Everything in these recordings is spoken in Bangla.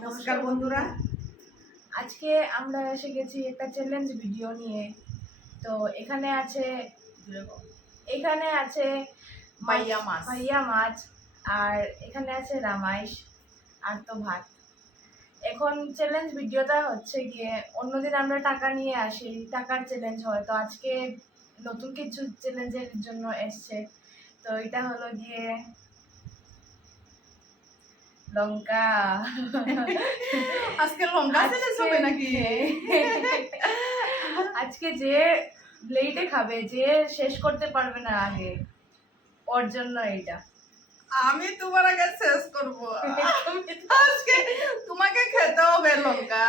নমস্কার বন্ধুরা, আজকে আমরা এসে গেছি একটা চ্যালেঞ্জ ভিডিও নিয়ে। তো এখানে আছে ভাইয়া মাছ, আর এখানে আছে রামাইশ আর তো ভাত। এখন চ্যালেঞ্জ ভিডিওটা হচ্ছে গিয়ে, অন্যদিন আমরা টাকা নিয়ে আসি, টাকার চ্যালেঞ্জ হয়, তো আজকে নতুন কিছু চ্যালেঞ্জের জন্য এসছে। তো এটা হলো গিয়ে লঙ্কা। আজকে লঙ্কা চ্যালেঞ্জ হবে নাকি? আজকে যে লেটে খাবে, যে শেষ করতে পারবে না আগে, ওর জন্য এটা। আমি তোমার আগে শেষ করব। আজকে তোমাকে খেতে হবে লঙ্কা।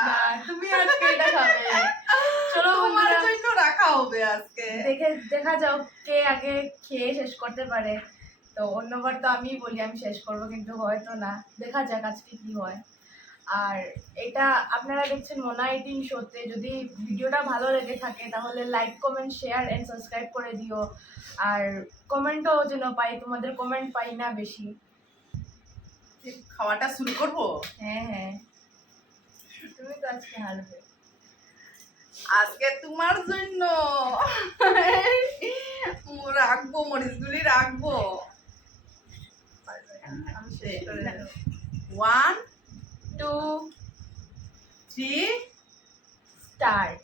তুমি আজকে এটা খাবে। চলো তোমার বন্ধুরা, জন্য রাখা হবে আজকে। দেখা যাও কে আগে খেয়ে শেষ করতে পারে। তো অন্যবার তো আমিই বলি আমি শেষ করবো, কিন্তু হয়তো না। দেখা যাক আজকে কি হয়। আর এটা আপনারা দেখছেন মোনা 18 শোতে। যদি ভিডিওটা ভালো লেগে থাকে তাহলে like, comment, share and subscribe করে দিও। আর কমেন্টও যেন পাই, তোমাদের কমেন্ট পাই না বেশি। খাওয়াটা শুরু করব। হ্যাঁ, তুমি তো আজকে হারবে। আজকে তোমার জন্য রাখবো, মরিচগুলি রাখবো। 1 2 3 স্টার্ট।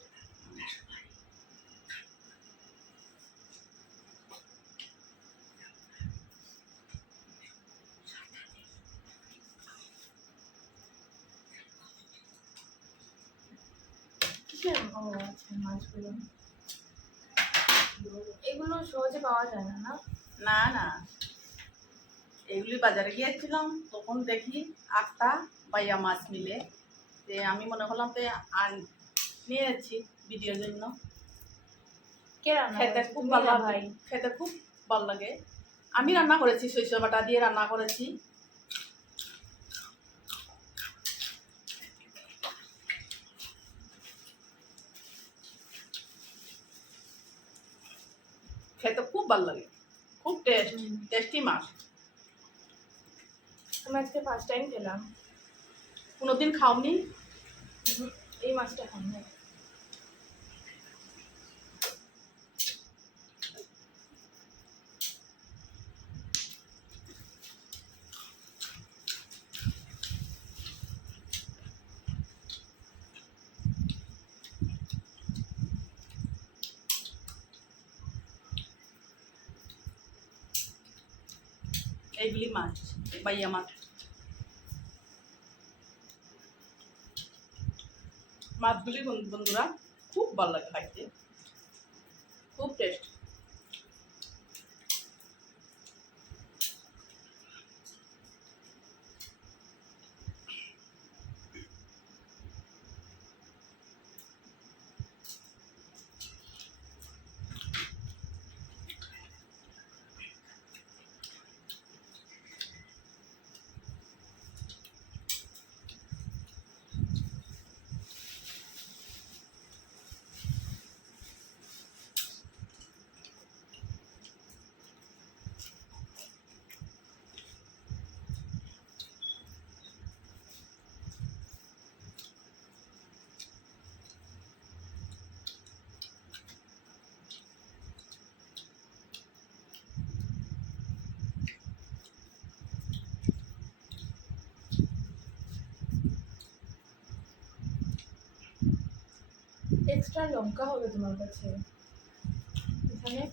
ও আচ্ছা, মাছগুলো এগুলো সহজে পাওয়া যায় না, না? না না, এগুলি বাজারে গিয়েছিলাম, তখন দেখি 8টা বাইয়া মাছ মিলে। আমি মনে করলাম নিয়ে যাচ্ছি ভিডিওর জন্য। কে রান্না খেতে করেছে? খুব তুমি ভালো না লাগে, ভাই? খেতে খুব ভালো লাগে। আমি রান্না করেছি, সরিষা বাটা দিয়ে রান্না করেছি। খেতে খুব ভালো লাগে, খুব টেস্টি মাছ। আমি আজকে ফার্স্ট টাইম খেলাম। কোনোদিন খাওনি? এই মাছটা খাই। এইগুলি মাছ, বাইয়া মাছ। মাছগুলি বন্ধুরা খুব ভালো লাগে খাইতে, খুব টেস্ট। এক্সট্রা লঙ্কা হবে তোমার কাছে এখানে?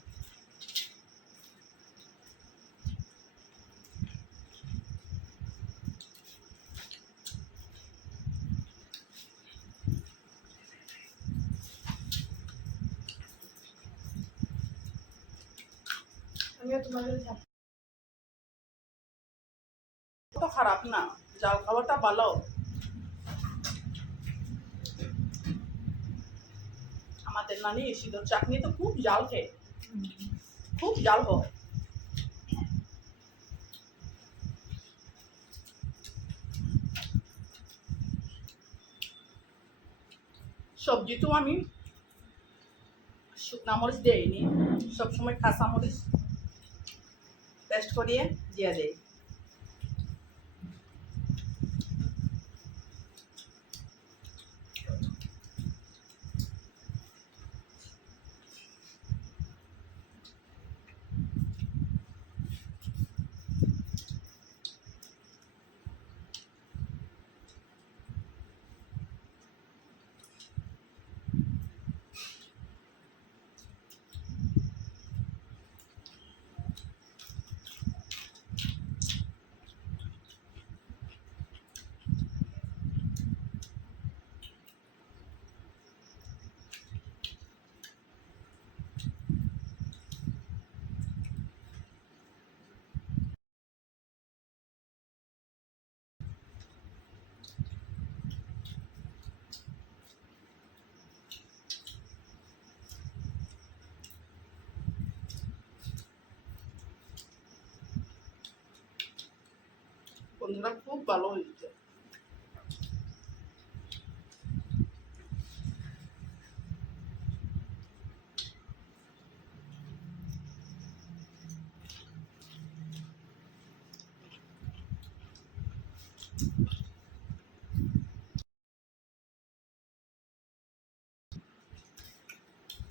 আমিও তোমার কাছে থাকবো। তো খারাপ না, জাল খাবারটা ভালো। আমাদের নানি সিদ্ধর চাটনি তো খুব জাল খেয়ে, খুব জাল হয়। সবজি তো আমি শুকনা মরিচ দিইনি, সবসময় কাঁচা মরিচ পেস্ট করিয়ে দিয়ে দেই। ভালো হয়েছে।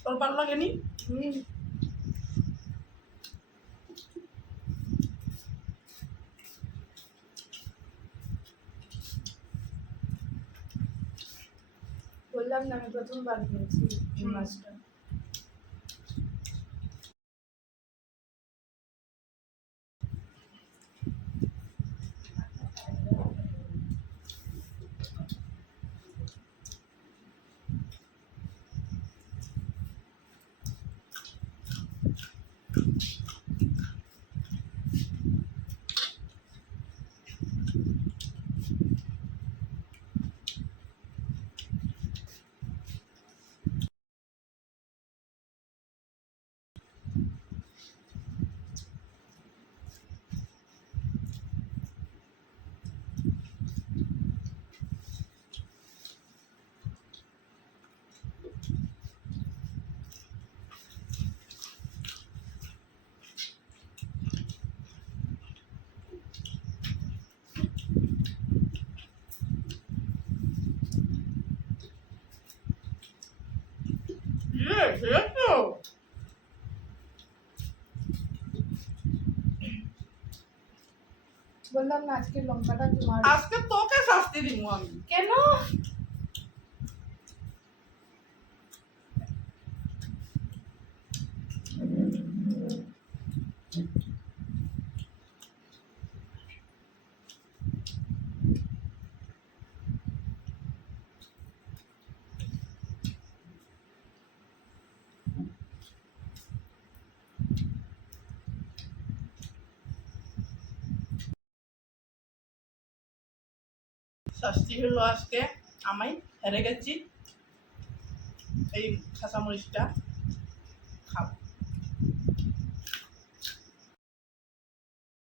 তোর ভালো লাগেনি? বললাম না আমি প্রথমবার খেয়েছি এই মাছটা। বললাম না আজকে লঙ্কাটা তোমার। আজকে তোকে শাস্তি দিব আমি। কেন? শাস্তি হলো আজকে আমি হেরে গেছি, এই কাঁচামরিচটা খাবো।